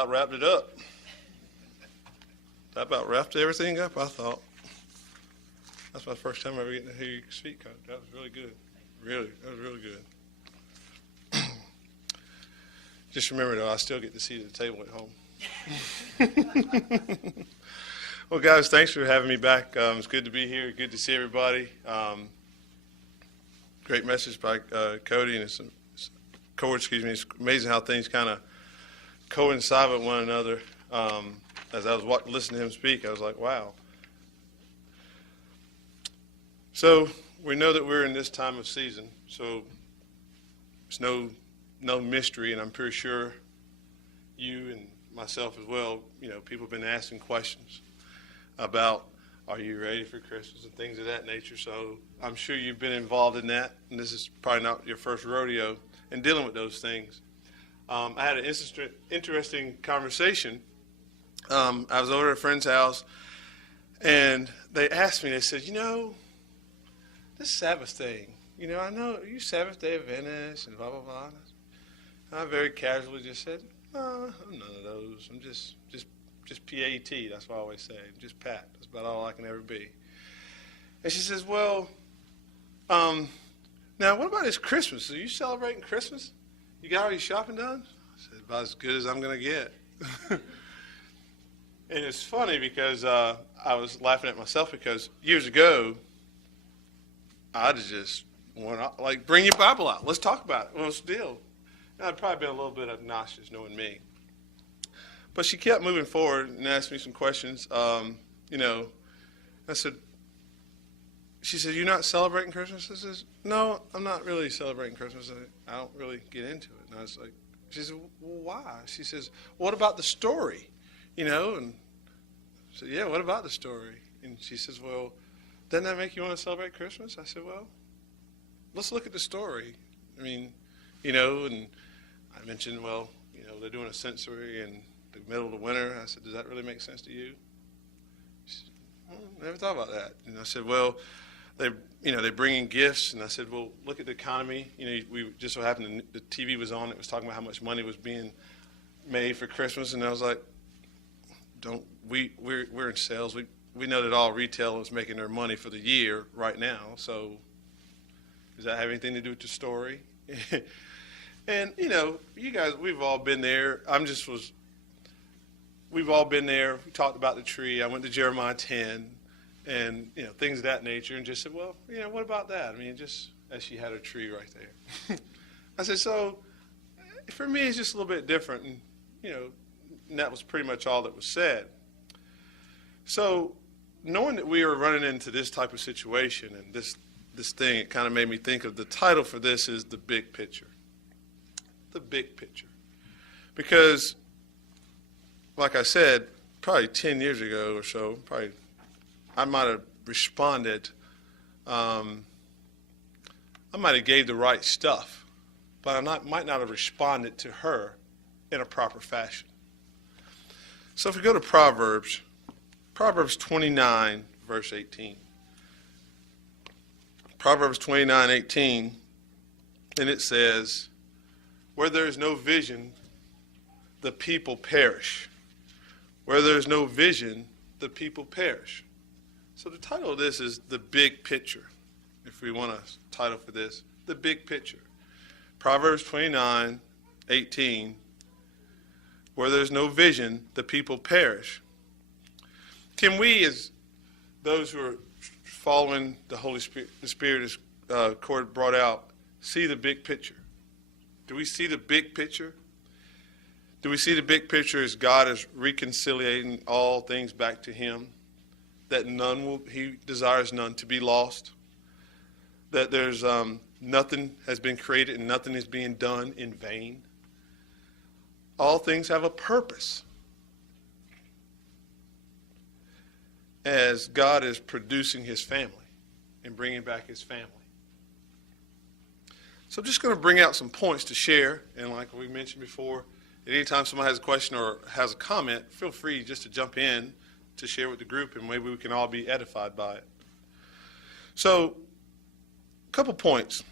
about wrapped it up. That about wrapped everything up, I thought. That's my first time ever getting to hear you speak. That was really good. Really, that was really good. Just remember, though, I still get the seat at the table at home. Well, guys, thanks for having me back. It's good to be here. Good to see everybody. Great message by Cody and Cord. It's amazing how things kind of coincide with one another. As I was listening to him speak, I was like, wow. So we know that we're in this time of season, so it's no mystery, and I'm pretty sure you and myself as well, people have been asking questions about, are you ready for Christmas and things of that nature. So I'm sure you've been involved in that, and this is probably not your first rodeo in dealing with those things. I had an interesting conversation. I was over at a friend's house, and they asked me, they said, this Sabbath thing, I know you Sabbath-day Adventist and blah, blah, blah. And I very casually just said, no, I'm none of those. I'm just P-A-T. That's what I always say. Just Pat. That's about all I can ever be. And she says, well, now what about this Christmas? Are you celebrating Christmas? You got all your shopping done? I said, about as good as I'm going to get. And it's funny because I was laughing at myself because years ago, I'd have just bring your Bible out. Let's talk about it. What's the deal? And I'd probably been a little bit obnoxious knowing me. But she kept moving forward and asked me some questions. I said, she said, you're not celebrating Christmas? I said, no, I'm not really celebrating Christmas. I don't really get into it. And I was like, she said, well, why? She says, what about the story? And I said, yeah, what about the story? And she says, well, doesn't that make you want to celebrate Christmas? I said, well, let's look at the story. I mean, and I mentioned, well, they're doing a censory in the middle of the winter. I said, does that really make sense to you? She said, well, I never thought about that. And I said, well, they bring in gifts. And I said, well, look at the economy. We just so happened the TV was on. It was talking about how much money was being made for Christmas. And I was like, we're in sales. We know that all retail is making their money for the year right now. So does that have anything to do with the story? And, you guys, we've all been there. We've all been there. We talked about the tree. I went to Jeremiah 10 and, things of that nature and just said, well, what about that? I mean, just as she had her tree right there. I said, so for me, it's just a little bit different. And, and that was pretty much all that was said. So knowing that we were running into this type of situation and this thing, it kind of made me think of the title for this is The Big Picture. The big picture. Because, like I said, probably 10 years ago or so, I might have responded, I might have gave the right stuff, but I might not have responded to her in a proper fashion. So if we go to Proverbs 29, verse 18. Proverbs 29:18, and it says, where there is no vision, the people perish. Where there is no vision, the people perish. So the title of this is The Big Picture, if we want a title for this, The Big Picture. Proverbs 29:18, where there is no vision, the people perish. Can we, as those who are following the Holy Spirit, the Spirit as Cord brought out, see the big picture? Do we see the big picture? Do we see the big picture as God is reconciliating all things back to him? That he desires none to be lost? That there's nothing has been created and nothing is being done in vain? All things have a purpose. As God is producing his family and bringing back his family. So I'm just going to bring out some points to share. And like we mentioned before, anytime somebody has a question or has a comment, feel free just to jump in to share with the group, and maybe we can all be edified by it. So, a couple points.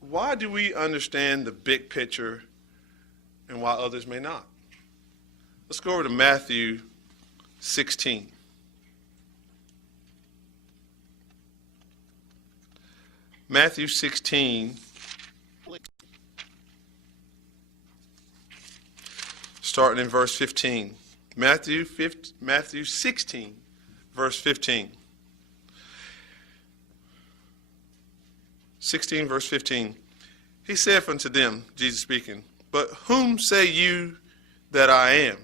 Why do we understand the big picture and why others may not? Let's go over to Matthew 16. Matthew 16, starting in verse 15. Matthew 16, verse 15. 16, verse 15. He saith unto them, Jesus speaking, but whom say you that I am?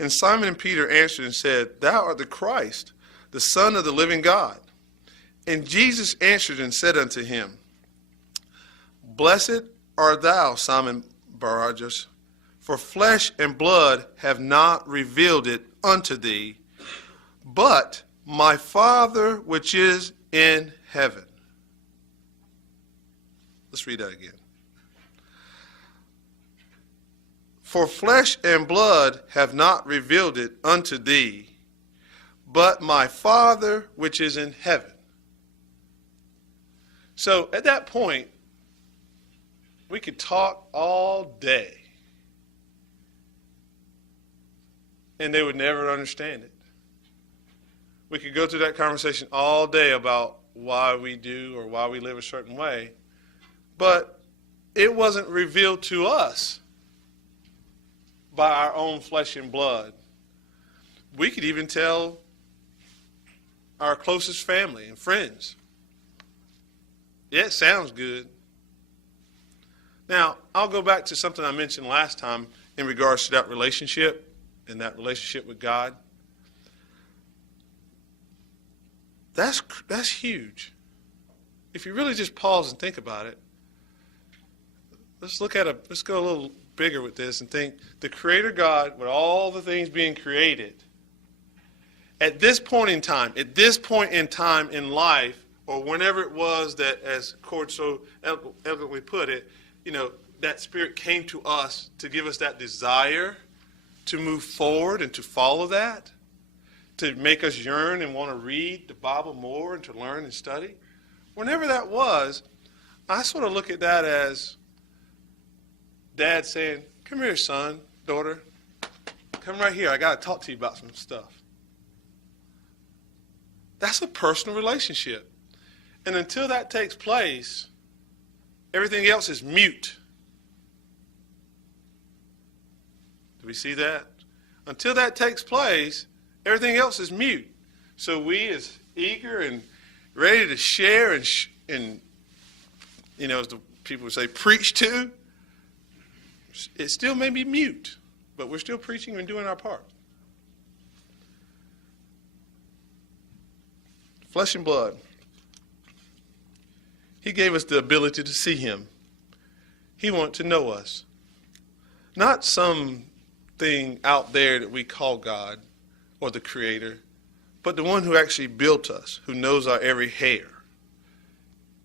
And Simon and Peter answered and said, Thou art the Christ, the Son of the living God. And Jesus answered and said unto him, Blessed art thou, Simon Barjonas, for flesh and blood have not revealed it unto thee, but my Father which is in heaven. Let's read that again. For flesh and blood have not revealed it unto thee, but my Father which is in heaven. So at that point, we could talk all day, and they would never understand it. We could go through that conversation all day about why we do or why we live a certain way, but it wasn't revealed to us by our own flesh and blood. We could even tell our closest family and friends. Yeah, it sounds good. Now, I'll go back to something I mentioned last time in regards to that relationship and that relationship with God. That's huge. If you really just pause and think about it, let's go a little bigger with this and think the Creator God, with all the things being created, at this point in time in life, or whenever it was that, as Cord so eloquently put it, that Spirit came to us to give us that desire to move forward and to follow that, to make us yearn and want to read the Bible more and to learn and study. Whenever that was, I sort of look at that as Dad saying, come here, son, daughter. Come right here. I got to talk to you about some stuff. That's a personal relationship. And until that takes place, everything else is mute. Do we see that? Until that takes place, everything else is mute. So we, as eager and ready to share and as the people would say, preach to, it still may be mute, but we're still preaching and doing our part. Flesh and blood. He gave us the ability to see him. He wanted to know us. Not something out there that we call God or the Creator, but the one who actually built us, who knows our every hair.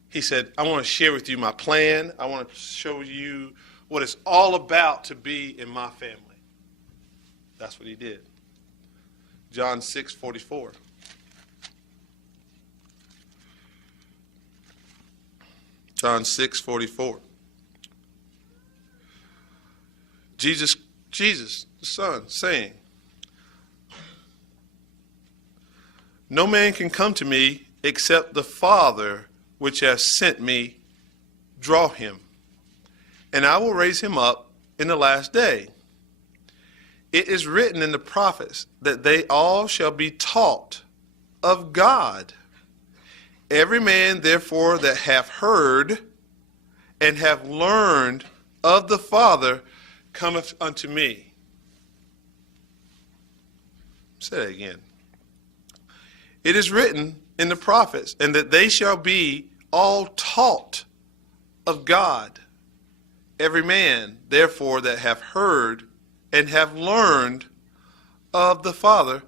He said, I want to share with you my plan. I want to show you what it's all about to be in my family. That's what he did. John 6:44. John 6:44. Jesus, the Son, saying, no man can come to me except the Father which has sent me draw him, and I will raise him up in the last day. It is written in the prophets that they all shall be taught of God. Every man, therefore, that hath heard and have learned of the Father cometh unto me. Say that again. It is written in the prophets, and that they shall be all taught of God. Every man, therefore, that hath heard and have learned of the Father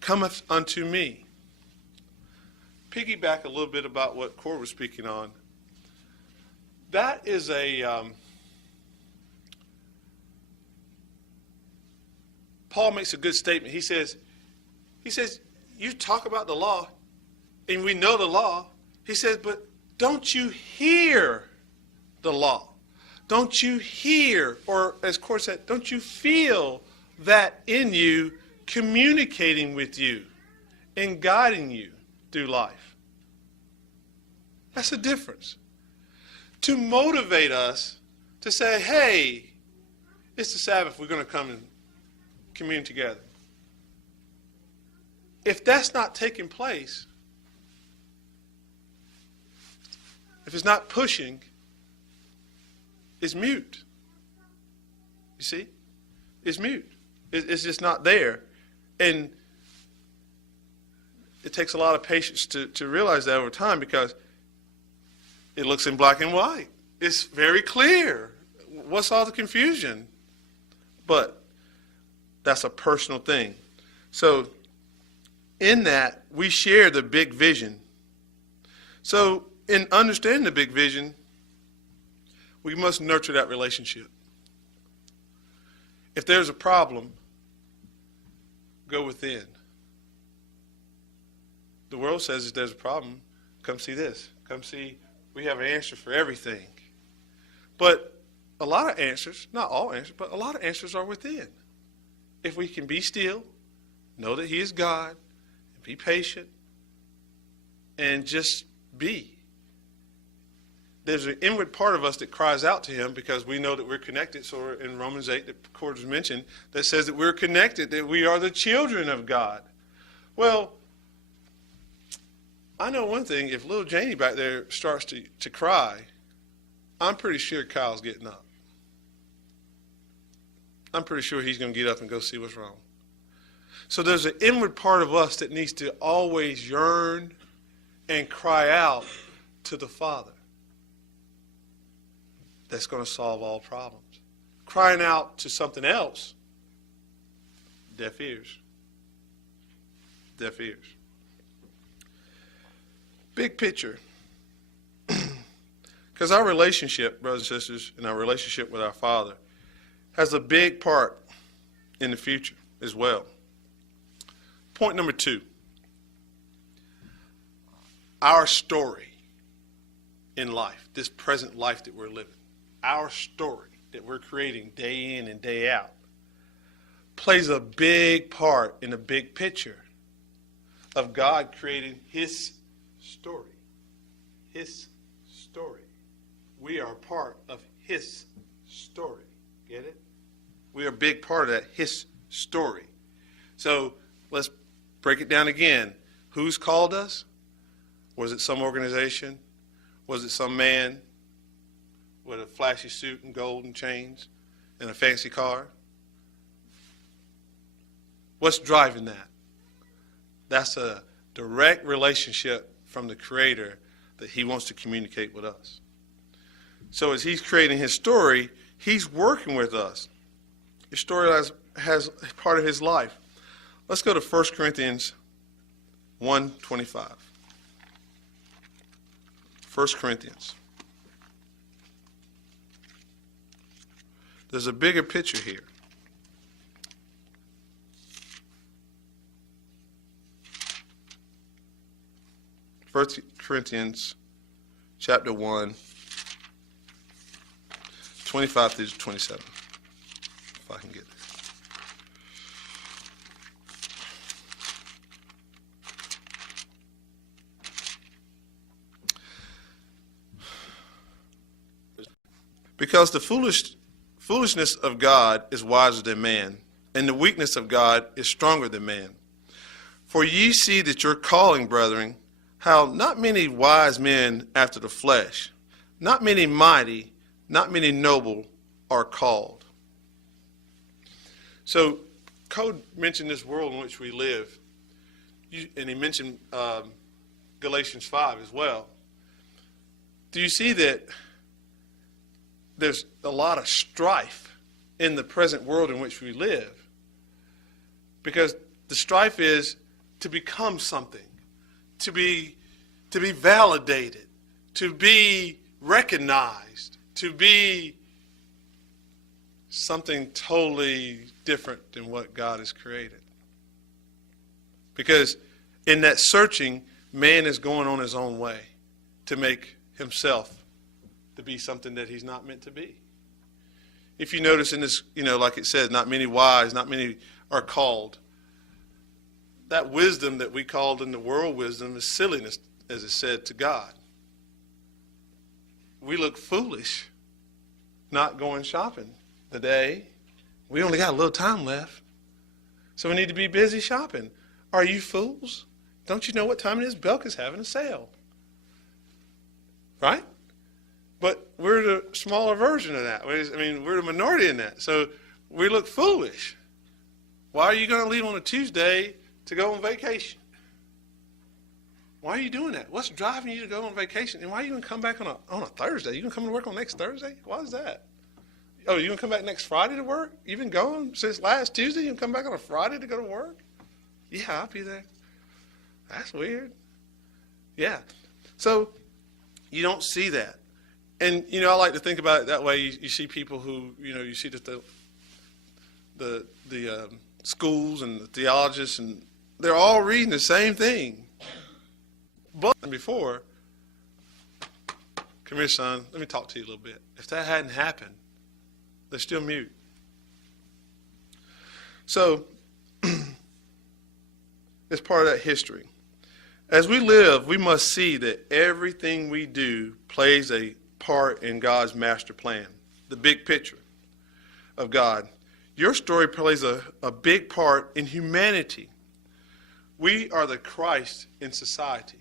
cometh unto me. Piggyback a little bit about what Cord was speaking on. That is Paul makes a good statement. He says, you talk about the law, and we know the law. He says, but don't you hear the law? Don't you hear, or as Cord said, don't you feel that in you, communicating with you and guiding you through life. That's the difference. To motivate us to say, hey, it's the Sabbath, we're going to come and commune together. If that's not taking place, if it's not pushing, it's mute. You see? It's mute. It's just not there. And it takes a lot of patience to realize that over time, because it looks in black and white. It's very clear. What's all the confusion? But that's a personal thing. So in that, we share the big vision. So in understanding the big vision, we must nurture that relationship. If there's a problem, go within. The world says if there's a problem, come see this. Come see, we have an answer for everything. But a lot of answers, not all answers, but a lot of answers are within. If we can be still, know that He is God, be patient, and just be. There's an inward part of us that cries out to Him because we know that we're connected. So in Romans 8, that Cord was mentioned, that says that we're connected, that we are the children of God. Well, I know one thing. If little Janie back there starts to cry, I'm pretty sure Kyle's getting up. I'm pretty sure he's going to get up and go see what's wrong. So there's an inward part of us that needs to always yearn and cry out to the Father. That's going to solve all problems. Crying out to something else, deaf ears. Deaf ears. Big picture. Because our relationship, brothers and sisters, and our relationship with our Father has a big part in the future as well. Point number 2. Our story in life, this present life that we're living, our story that we're creating day in and day out, plays a big part in the big picture of God creating His story. His story. We are part of His story. Get it? We are a big part of that, His story. So let's break it down again. Who's called us? Was it some organization? Was it some man with a flashy suit and gold and chains and a fancy car? What's driving that? That's a direct relationship from the Creator that He wants to communicate with us. So as He's creating His story, He's working with us. His story has part of His life. Let's go to 1 Corinthians 1:25. 1 Corinthians. There's a bigger picture here. 1 Corinthians chapter 1, 25 through 27. If I can get this. Because the foolishness of God is wiser than man, and the weakness of God is stronger than man. For ye see that your calling, brethren, how not many wise men after the flesh, not many mighty, not many noble are called. So, Code mentioned this world in which we live, and he mentioned Galatians 5 as well. Do you see that there's a lot of strife in the present world in which we live? Because the strife is to become something, to be validated, to be recognized, to be something totally different than what God has created. Because in that searching, man is going on his own way to make himself to be something that he's not meant to be. If you notice in this, like it says, not many wise, not many are called. That wisdom that we called in the world wisdom is silliness, as it said, to God. We look foolish not going shopping today. We only got a little time left. So we need to be busy shopping. Are you fools? Don't you know what time it is? Belk is having a sale. Right? But we're the smaller version of that. We're the minority in that. So we look foolish. Why are you going to leave on a Tuesday to go on vacation? Why are you doing that? What's driving you to go on vacation? And why are you going to come back on a Thursday? You going to come to work on next Thursday? Why is that? Oh, you going to come back next Friday to work? You've been gone since last Tuesday? You going to come back on a Friday to go to work? Yeah, I'll be there. That's weird. Yeah. So you don't see that. And, I like to think about it that way. You see people who, you see the schools and the theologists, and they're all reading the same thing. But before, come here, son, let me talk to you a little bit. If that hadn't happened, they're still mute. So, it's part of that history. As we live, we must see that everything we do plays a part in God's master plan, the big picture of God. Your story plays a big part in humanity. We are the Christ in society.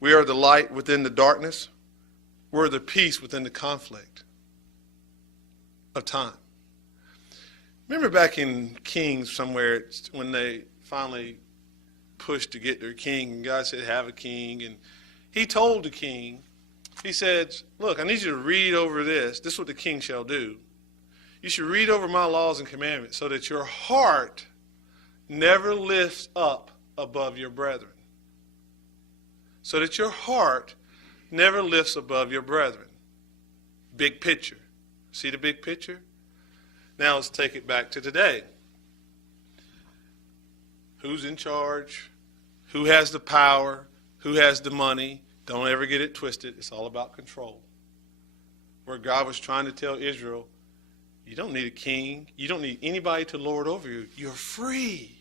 We are the light within the darkness. We're the peace within the conflict of time. Remember back in Kings somewhere when they finally pushed to get their king, and God said, have a king. And he told the king, he said, look, I need you to read over this. This is what the king shall do. You should read over my laws and commandments so that your heart never lifts up above your brethren. So that your heart never lifts above your brethren. Big picture. See the big picture? Now let's take it back to today. Who's in charge? Who has the power? Who has the money? Don't ever get it twisted. It's all about control. Where God was trying to tell Israel, you don't need a king. You don't need anybody to lord over you. You're free.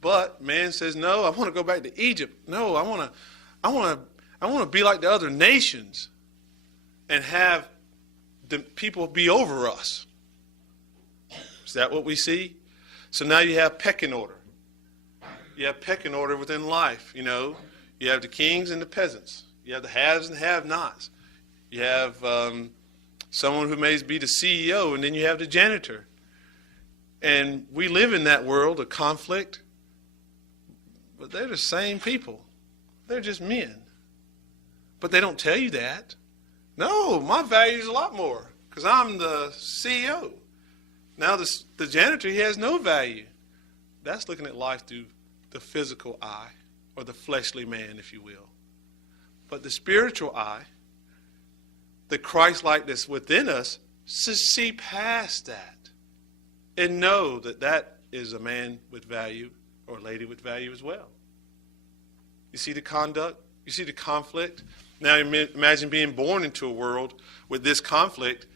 But man says, no, I want to go back to Egypt. No, I want to be like the other nations and have the people be over us. Is that what we see? So now you have pecking order. You have pecking order within life, You have the kings and the peasants. You have the haves and have-nots. You have someone who may be the CEO, and then you have the janitor. And we live in that world of conflict, but they're the same people. They're just men. But they don't tell you that. No, my value is a lot more because I'm the CEO. Now the janitor, he has no value. That's looking at life through the physical eye, or the fleshly man, if you will. But the spiritual eye, the Christ-likeness within us, to see past that and know that that is a man with value or a lady with value as well. You see the conduct? You see the conflict? Now imagine being born into a world with this conflict.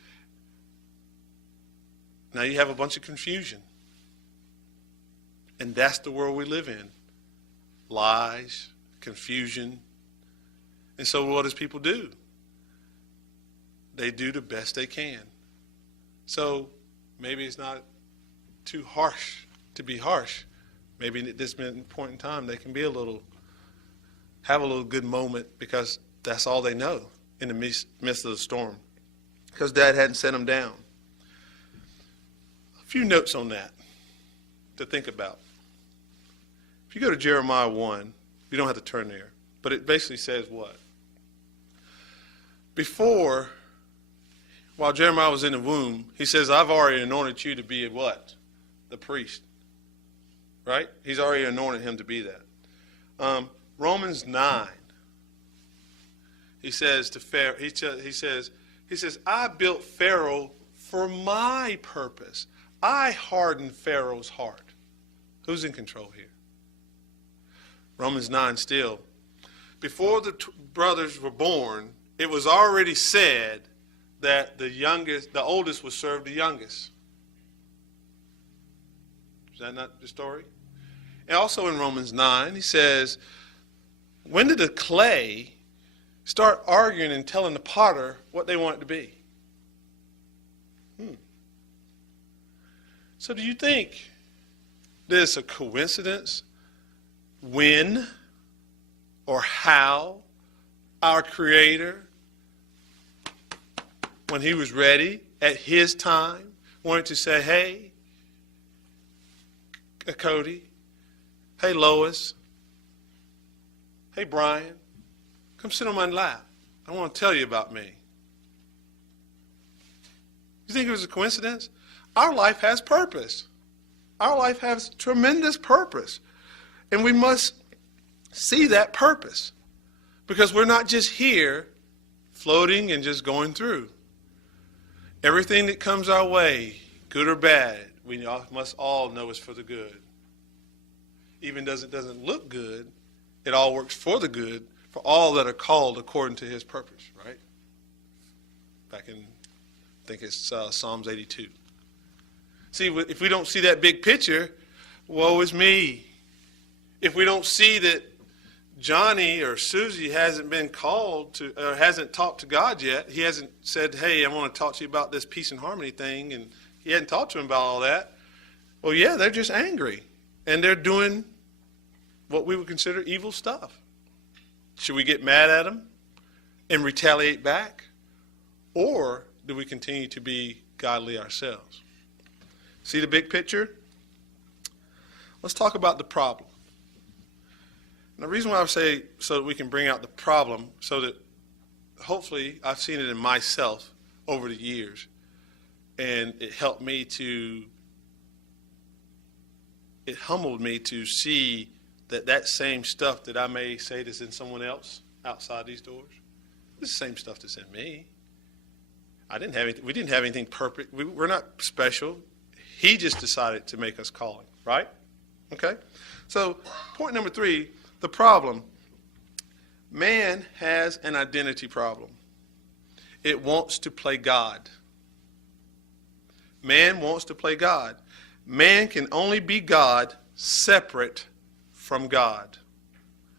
Now you have a bunch of confusion. And that's the world we live in. Lies, confusion. And so what does people do? They do the best they can. So maybe it's not too harsh to be harsh. Maybe at this point in time they can be have a little good moment because that's all they know in the midst of the storm. Because Dad hadn't set them down. A few notes on that to think about. If you go to Jeremiah 1, you don't have to turn there, but it basically says what? While Jeremiah was in the womb, he says, I've already anointed you to be what? The priest. Right? He's already anointed him to be that. Romans 9. He says to Pharaoh, he says, I built Pharaoh for my purpose. I hardened Pharaoh's heart. Who's in control here? Romans 9 still. Before the brothers were born, it was already said that the oldest would serve the youngest. Is that not the story? And also in Romans 9, he says, when did the clay start arguing and telling the potter what they want it to be? So do you think there's a coincidence when or how our Creator, when he was ready at his time, wanted to say, hey, Cody, hey, Lois, hey, Brian, come sit on my lap. I want to tell you about me. You think it was a coincidence? Our life has purpose. Our life has tremendous purpose. And we must see that purpose. Because we're not just here floating and just going through. Everything that comes our way, good or bad, we must all know is for the good. Even though it doesn't look good, it all works for the good for all that are called according to his purpose, right? Back in, I think it's Psalms 82. See, if we don't see that big picture, woe is me. If we don't see that Johnny or Susie hasn't been called to, or hasn't talked to God yet, he hasn't said, hey, I want to talk to you about this peace and harmony thing, and he hadn't talked to him about all that, well, yeah, they're just angry. And they're doing what we would consider evil stuff. Should we get mad at them and retaliate back? Or do we continue to be godly ourselves? See the big picture? Let's talk about the problem. And the reason why I say so that we can bring out the problem, so that hopefully I've seen it in myself over the years, and it helped me to, it humbled me to see that same stuff that I may say that's in someone else outside these doors, it's the same stuff that's in me. We didn't have anything perfect. We're not special. He just decided to make us calling, right? Okay? So point number 3, the problem. Man has an identity problem. It wants to play God. Man wants to play God. Man can only be God separate from God.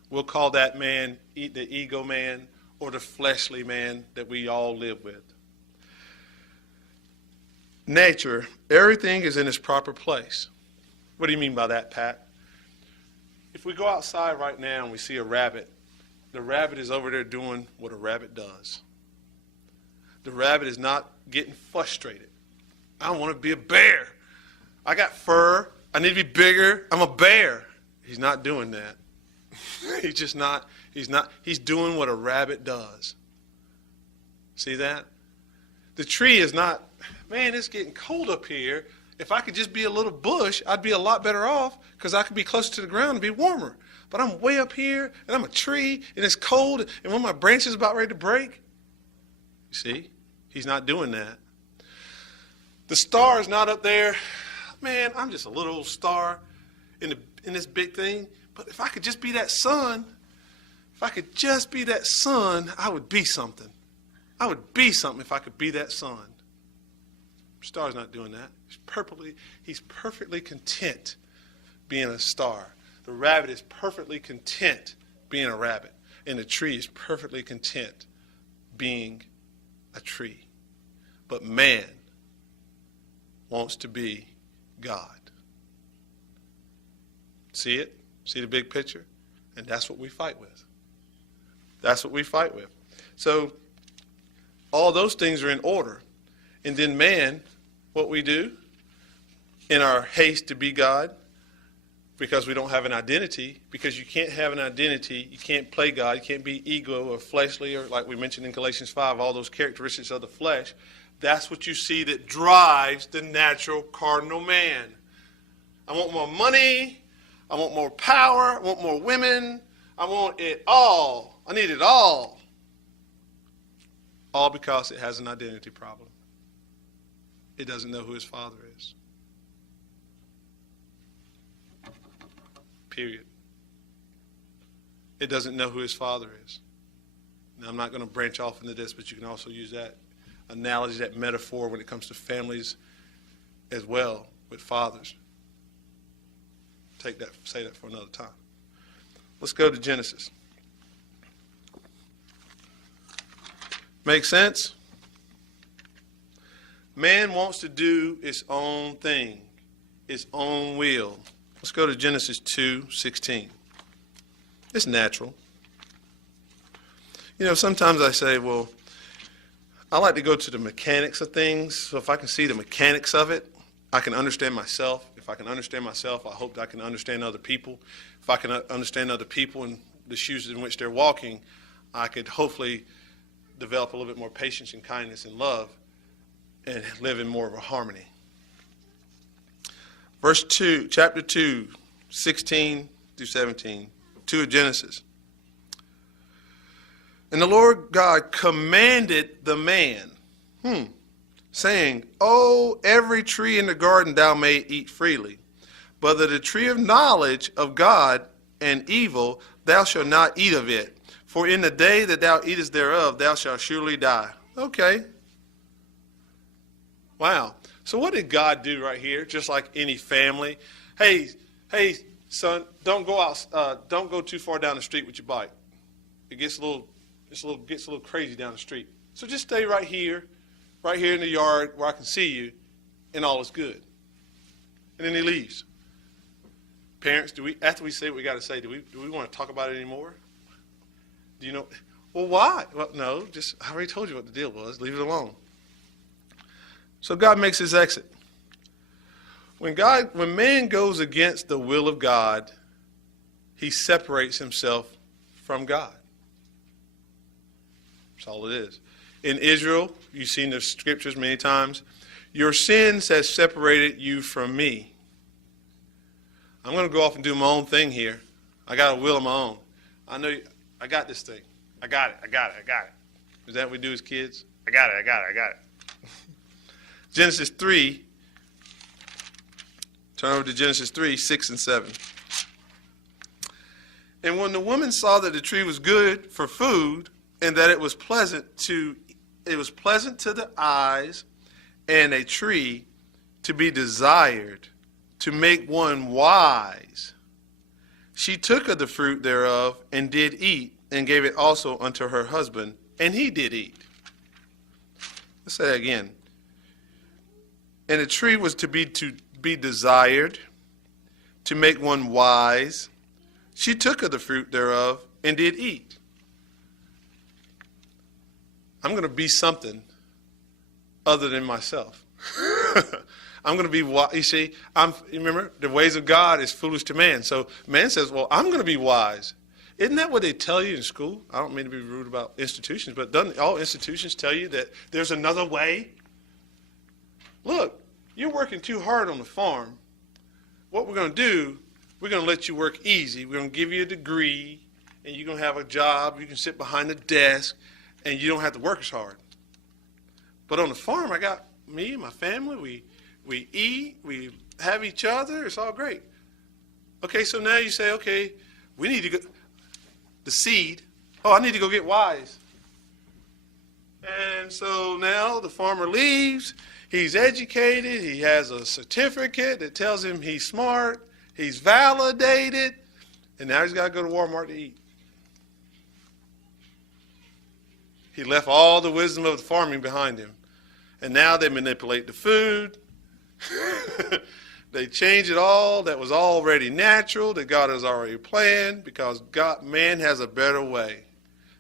We'll call that man the ego man or the fleshly man that we all live with. Nature, everything is in its proper place. What do you mean by that, Pat? If we go outside right now and we see a rabbit, the rabbit is over there doing what a rabbit does. The rabbit is not getting frustrated. I want to be a bear. I got fur. I need to be bigger. I'm a bear. He's not doing that. He's doing what a rabbit does. See that? The tree is not, man, it's getting cold up here. If I could just be a little bush, I'd be a lot better off because I could be closer to the ground and be warmer. But I'm way up here, and I'm a tree, and it's cold, and one of my branches is about ready to break. You see? He's not doing that. The star is not up there. Man, I'm just a little old star in this big thing. But if I could just be that sun, I would be something. I would be something if I could be that sun. The star's not doing that. He's perfectly content being a star. The rabbit is perfectly content being a rabbit. And the tree is perfectly content being a tree. But man wants to be God. See it? See the big picture? And that's what we fight with. That's what we fight with. So all those things are in order. And then man, what we do in our haste to be God, because we don't have an identity, because you can't have an identity, you can't play God, you can't be ego or fleshly, or like we mentioned in Galatians 5, all those characteristics of the flesh. That's what you see that drives the natural cardinal man. I want more money, I want more power, I want more women, I want it all. I need it all. All because it has an identity problem. It doesn't know who his father is. Period. It doesn't know who his father is. Now, I'm not going to branch off into this, but you can also use that analogy, that metaphor when it comes to families as well with fathers. Say that for another time. Let's go to Genesis. Make sense? Man wants to do its own thing, its own will. Let's go to Genesis 2:16. It's natural. You know, sometimes I say, well, I like to go to the mechanics of things. So if I can see the mechanics of it, I can understand myself. If I can understand myself, I hope that I can understand other people. If I can understand other people and the shoes in which they're walking, I could hopefully develop a little bit more patience and kindness and love and live in more of a harmony. Verse 2, chapter 2, 16 through 17, 2 of Genesis. And the Lord God commanded the man, saying, "Oh, every tree in the garden thou mayest eat freely, but of the tree of knowledge of God and evil thou shalt not eat of it. For in the day that thou eatest thereof thou shalt surely die." Okay. Wow. So what did God do right here? Just like any family. Hey, son, don't go out. Don't go too far down the street with your bike. It gets a little crazy down the street. So just stay right here in the yard where I can see you, and all is good. And then he leaves. Parents, after we say what we got to say, do we want to talk about it anymore? Do you know? Well, why? Well, no, I already told you what the deal was. Leave it alone. So God makes his exit. When man goes against the will of God, he separates himself from God. That's all it is. In Israel, you've seen the scriptures many times. Your sins have separated you from me. I'm going to go off and do my own thing here. I got a will of my own. I know I got this thing. I got it. Is that what we do as kids? I got it. Genesis 3. Turn over to Genesis 3, 6 and 7. And when the woman saw that the tree was good for food, and that it was pleasant to the eyes, and a tree to be desired, to make one wise, she took of the fruit thereof, and did eat, and gave it also unto her husband, and he did eat. Let's say that again. And the tree was to be desired, to make one wise. She took of the fruit thereof, and did eat. I'm going to be something other than myself. I'm going to be, you see, remember, the ways of God is foolish to man. So man says, well, I'm going to be wise. Isn't that what they tell you in school? I don't mean to be rude about institutions, but doesn't all institutions tell you that there's another way? Look, you're working too hard on the farm. What we're going to do, we're going to let you work easy. We're going to give you a degree, and you're going to have a job. You can sit behind the desk, and you don't have to work as hard. But on the farm, I got me and my family. We eat. We have each other. It's all great. Okay, so now you say, okay, we need to go. The seed. Oh, I need to go get wise. And so now the farmer leaves. He's educated. He has a certificate that tells him he's smart. He's validated. And now he's got to go to Walmart to eat. He left all the wisdom of the farming behind him. And now they manipulate the food. They change it all that was already natural, that God has already planned, because man has a better way.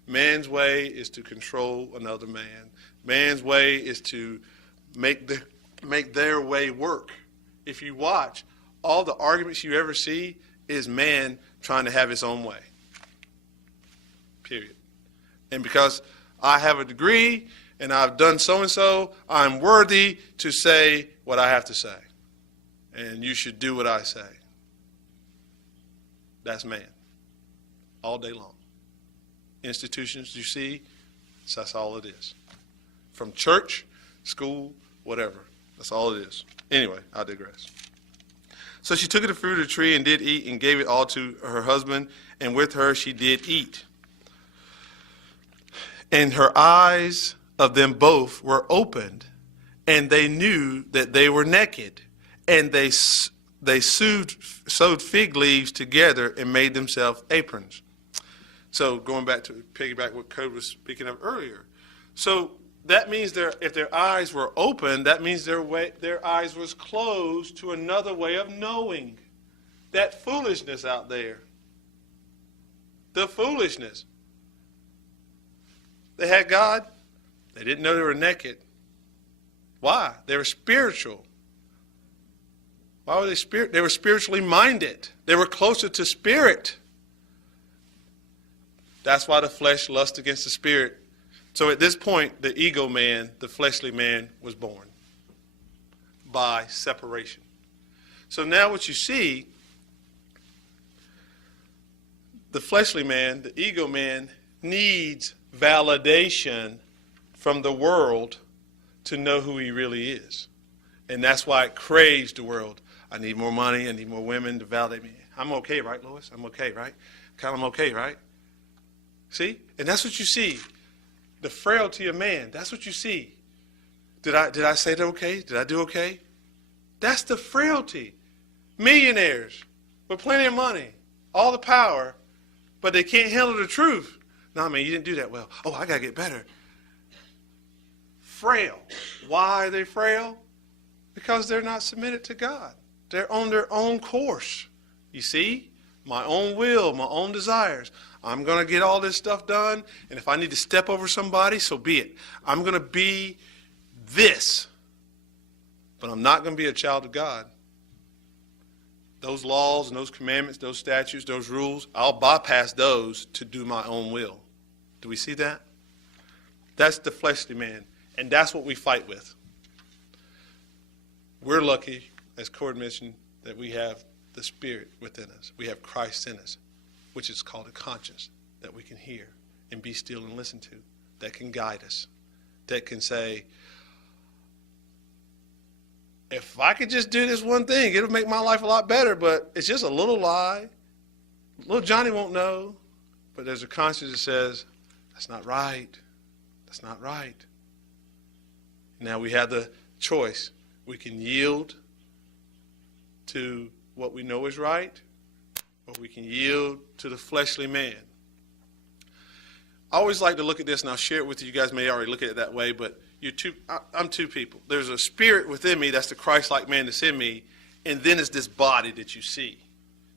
Man's way is to control another man. Man's way is to make their way work. If you watch, all the arguments you ever see is man trying to have his own way. Period. And because I have a degree and I've done so-and-so, I'm worthy to say what I have to say. And you should do what I say. That's man. All day long. Institutions you see, that's all it is. From church, school, whatever. That's all it is. Anyway, I digress. So she took of the fruit of the tree and did eat, and gave it all to her husband, and with her she did eat. And her eyes of them both were opened, and they knew that they were naked, and they sewed fig leaves together and made themselves aprons. So going back to piggyback what Code was speaking of earlier. So that means if their eyes were open, that means their eyes was closed to another way of knowing. That foolishness out there. The foolishness. They had God. They didn't know they were naked. Why? They were spiritual. Why were they spiritual? They were spiritually minded. They were closer to spirit. That's why the flesh lusts against the spirit. So at this point, the ego man, the fleshly man, was born by separation. So now what you see, the fleshly man, the ego man, needs validation from the world to know who he really is. And that's why it craves the world. I need more money. I need more women to validate me. I'm okay, right, Lois? I'm okay, right? Kyle, I'm okay, right? See? And that's what you see. The frailty of man. That's what you see. Did I say that okay? Did I do okay? That's the frailty. Millionaires with plenty of money, all the power, but they can't handle the truth. No, man, you didn't do that well. Oh, I got to get better. Frail. Why are they frail? Because they're not submitted to God. They're on their own course. You see? My own will, my own desires. I'm going to get all this stuff done, and if I need to step over somebody, so be it. I'm going to be this, but I'm not going to be a child of God. Those laws and those commandments, those statutes, those rules, I'll bypass those to do my own will. Do we see that? That's the fleshly man, and that's what we fight with. We're lucky, as Cord mentioned, that we have the Spirit within us. We have Christ in us, which is called a conscience that we can hear and be still and listen to, that can guide us, that can say, if I could just do this one thing, it'll make my life a lot better, but it's just a little lie. Little Johnny won't know, but there's a conscience that says, that's not right. That's not right. Now we have the choice. We can yield to what we know is right, or we can yield to the fleshly man. I always like to look at this, and I'll share it with you. You guys may already look at it that way, but I'm two people. There's a spirit within me, that's the Christ-like man that's in me, and then it's this body that you see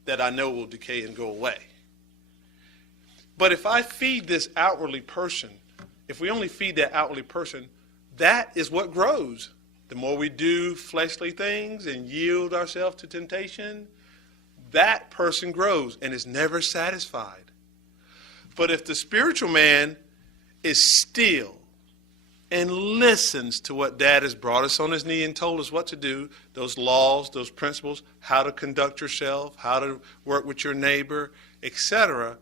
that I know will decay and go away. But if I feed this outwardly person, if we only feed that outwardly person, that is what grows. The more we do fleshly things and yield ourselves to temptation, that person grows and is never satisfied. But if the spiritual man is still and listens to what Dad has brought us on his knee and told us what to do, those laws, those principles, how to conduct yourself, how to work with your neighbor, etc.,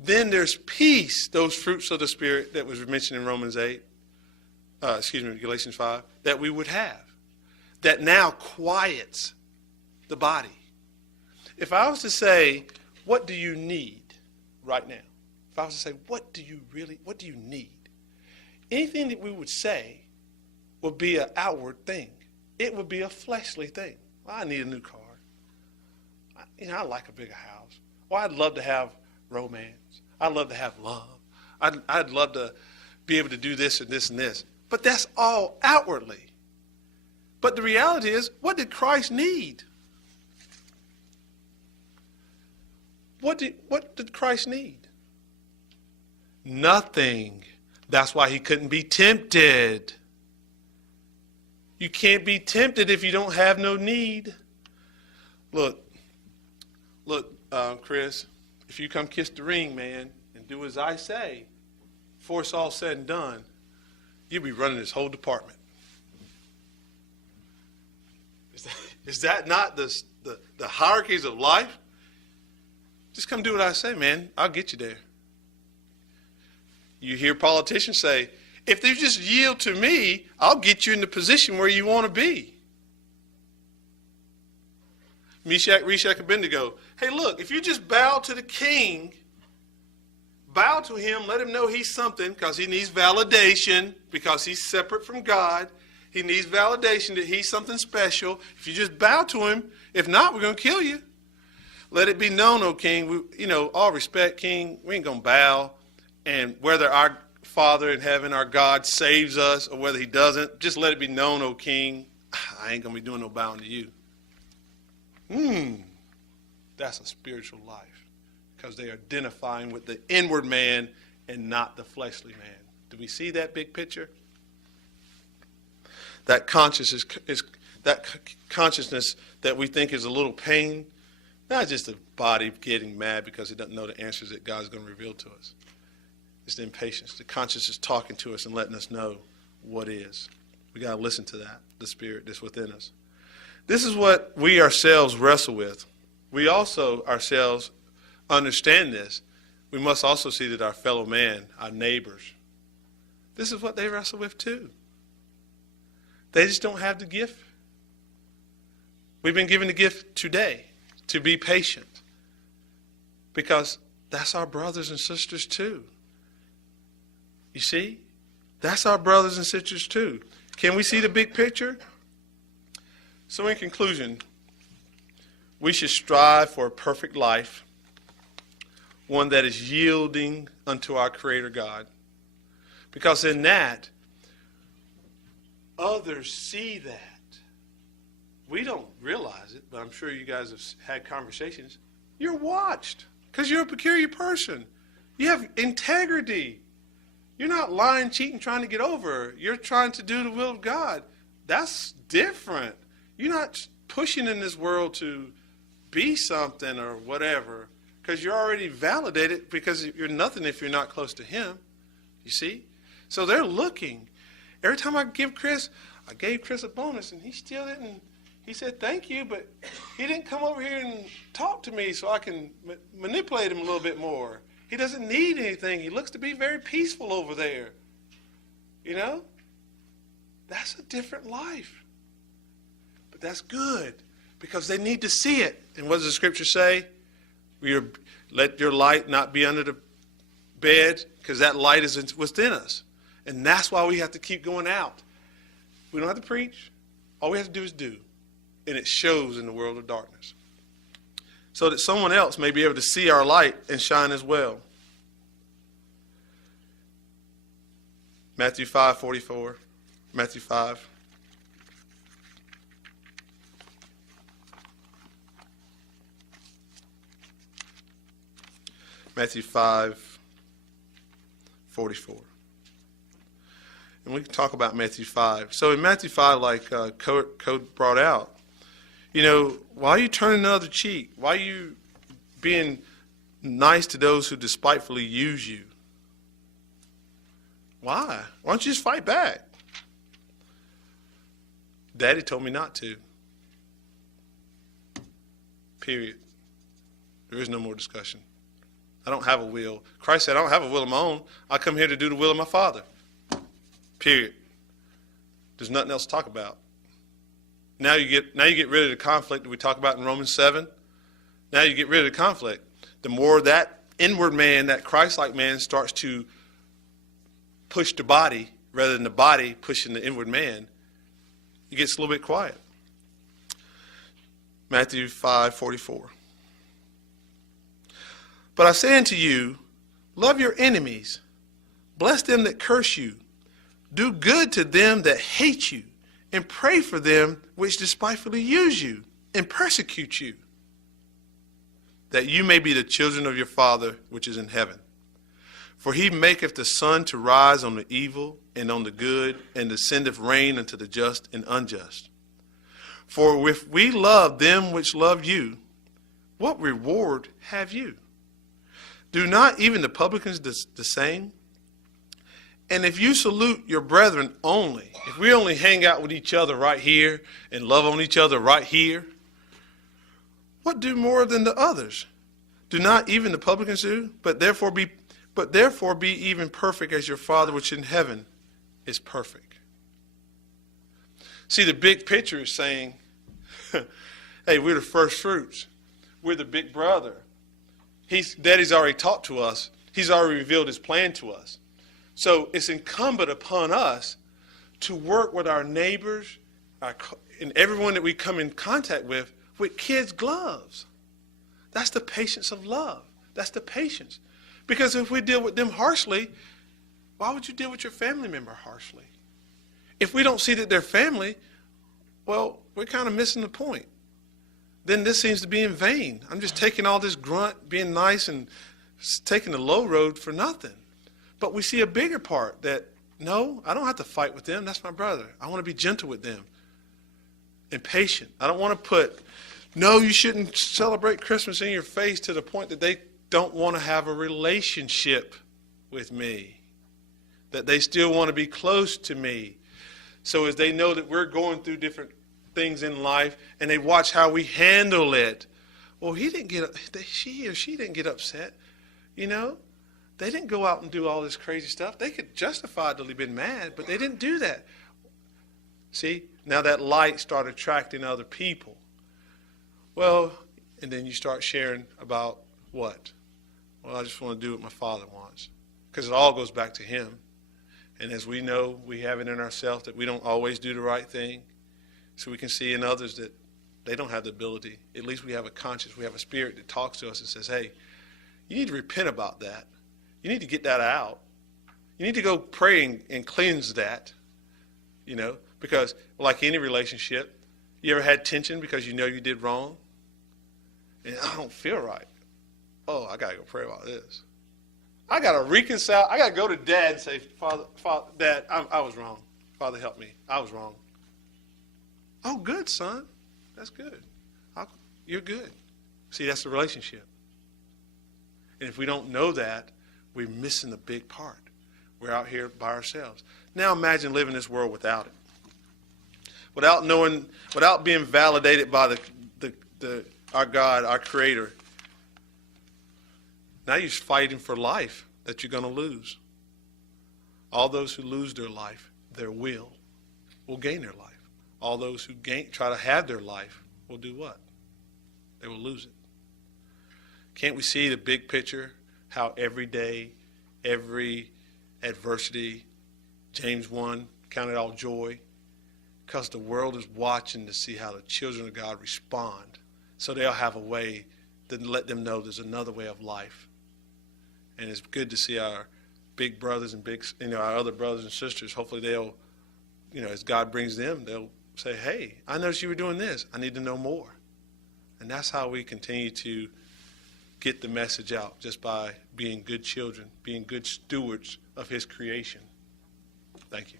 then there's peace, those fruits of the Spirit that was mentioned in Galatians 5, that we would have, that now quiets the body. If I was to say, what do you need right now? If I was to say, what do you need? Anything that we would say would be an outward thing. It would be a fleshly thing. Well, I need a new car. I like a bigger house. Well, I'd love to have romance. I'd love to have love. I'd love to be able to do this and this and this. But that's all outwardly. But the reality is, what did Christ need? What did Christ need? Nothing. That's why he couldn't be tempted. You can't be tempted if you don't have no need. Look, Chris, if you come kiss the ring, man, and do as I say, before it's all said and done, you'll be running this whole department. Is that not the hierarchies of life? Just come do what I say, man. I'll get you there. You hear politicians say, if they just yield to me, I'll get you in the position where you want to be. Meshach, Reshach, Abednego. Hey, look, if you just bow to the king, bow to him, let him know he's something, because he needs validation, because he's separate from God. He needs validation that he's something special. If you just bow to him, if not, we're going to kill you. Let it be known, O king, all respect, king, we ain't going to bow. And whether our Father in heaven, our God, saves us or whether he doesn't, just let it be known, O king, I ain't going to be doing no bowing to you. That's a spiritual life, because they are identifying with the inward man and not the fleshly man. Do we see that big picture? That consciousness that we think is a little pain, not just the body getting mad because it doesn't know the answers that God's going to reveal to us. It's the impatience. The conscience is talking to us and letting us know what is. We got to listen to that, the spirit that's within us. This is what we ourselves wrestle with. We also ourselves understand this. We must also see that our fellow man, our neighbors, this is what they wrestle with too. They just don't have the gift. We've been given the gift today to be patient, because that's our brothers and sisters too. You see? That's our brothers and sisters too. Can we see the big picture? So in conclusion, we should strive for a perfect life, one that is yielding unto our Creator God. Because in that, others see that. We don't realize it, but I'm sure you guys have had conversations. You're watched because you're a peculiar person. You have integrity. You're not lying, cheating, trying to get over. You're trying to do the will of God. That's different. You're not pushing in this world to be something or whatever, because you're already validated, because you're nothing if you're not close to him. You see? So they're looking. Every time I gave Chris a bonus, and he still didn't. He said, thank you, but he didn't come over here and talk to me so I can manipulate him a little bit more. He doesn't need anything. He looks to be very peaceful over there. You know? That's a different life. But that's good, because they need to see it. And what does the scripture say? Let your light not be under the bed, because that light is within us. And that's why we have to keep going out. We don't have to preach. All we have to do is do. And it shows in the world of darkness, so that someone else may be able to see our light and shine as well. Matthew 5:44. Matthew 5. Matthew 5:44. And we can talk about Matthew 5. So in Matthew 5, like Code brought out, why are you turning the other cheek? Why are you being nice to those who despitefully use you? Why? Why don't you just fight back? Daddy told me not to. Period. There is no more discussion. I don't have a will. Christ said, I don't have a will of my own. I come here to do the will of my Father. Period. There's nothing else to talk about. Now you get rid of the conflict that we talk about in Romans 7. Now you get rid of the conflict. The more that inward man, that Christ-like man, starts to push the body rather than the body pushing the inward man, it gets a little bit quiet. Matthew 5:44. But I say unto you, love your enemies, bless them that curse you, do good to them that hate you, and pray for them which despitefully use you and persecute you, that you may be the children of your Father which is in heaven. For he maketh the sun to rise on the evil and on the good, and to sendeth rain unto the just and unjust. For if we love them which love you, what reward have you? Do not even the publicans the same? And if you salute your brethren only, if we only hang out with each other right here and love on each other right here, what do more than the others? Do not even the publicans do? But therefore be even perfect as your Father which in heaven is perfect. See, the big picture is saying, hey, we're the first fruits. We're the big brother. Daddy's already taught to us He's already revealed his plan to us. So it's incumbent upon us to work with our neighbors and everyone that we come in contact with kids' gloves. That's the patience of love. That's the patience. Because if we deal with them harshly, why would you deal with your family member harshly? If we don't see that they're family, well, we're kind of missing the point. Then this seems to be in vain. I'm just taking all this grunt, being nice, and taking the low road for nothing. But we see a bigger part that, no, I don't have to fight with them. That's my brother. I want to be gentle with them and patient. I don't want to put, no, you shouldn't celebrate Christmas in your face to the point that they don't want to have a relationship with me, that they still want to be close to me. So as they know that we're going through different things in life and they watch how we handle it, well, she or she didn't get upset, you know. They didn't go out and do all this crazy stuff. They could justify it till they've been mad, but they didn't do that. See, now that light started attracting other people. Well, and then you start sharing about what? Well, I just want to do what my Father wants. Because it all goes back to him. And as we know, we have it in ourselves that we don't always do the right thing. So we can see in others that they don't have the ability. At least we have a conscience. We have a spirit that talks to us and says, hey, you need to repent about that. You need to get that out. You need to go pray and cleanse that, you know, because like any relationship, you ever had tension because you know you did wrong? And I don't feel right. Oh, I got to go pray about this. I got to reconcile. I got to go to Dad and say, Father, Dad, I was wrong. Father, help me. I was wrong. Oh, good, son. That's good. You're good. See, that's the relationship. And if we don't know that, we're missing the big part. We're out here by ourselves. Now imagine living this world without it. Without knowing, without being validated by our God, our Creator. Now you're fighting for life that you're going to lose. All those who lose their life, their will gain their life. All those who try to have their life will do what? They will lose it. Can't we see the big picture? How every day, every adversity, James 1, count it all joy, because the world is watching to see how the children of God respond. So they'll have a way to let them know there's another way of life. And it's good to see our big brothers and our other brothers and sisters. Hopefully they'll, as God brings them, they'll say, hey, I noticed you were doing this. I need to know more. And that's how we continue to get the message out, just by being good children, being good stewards of his creation. Thank you.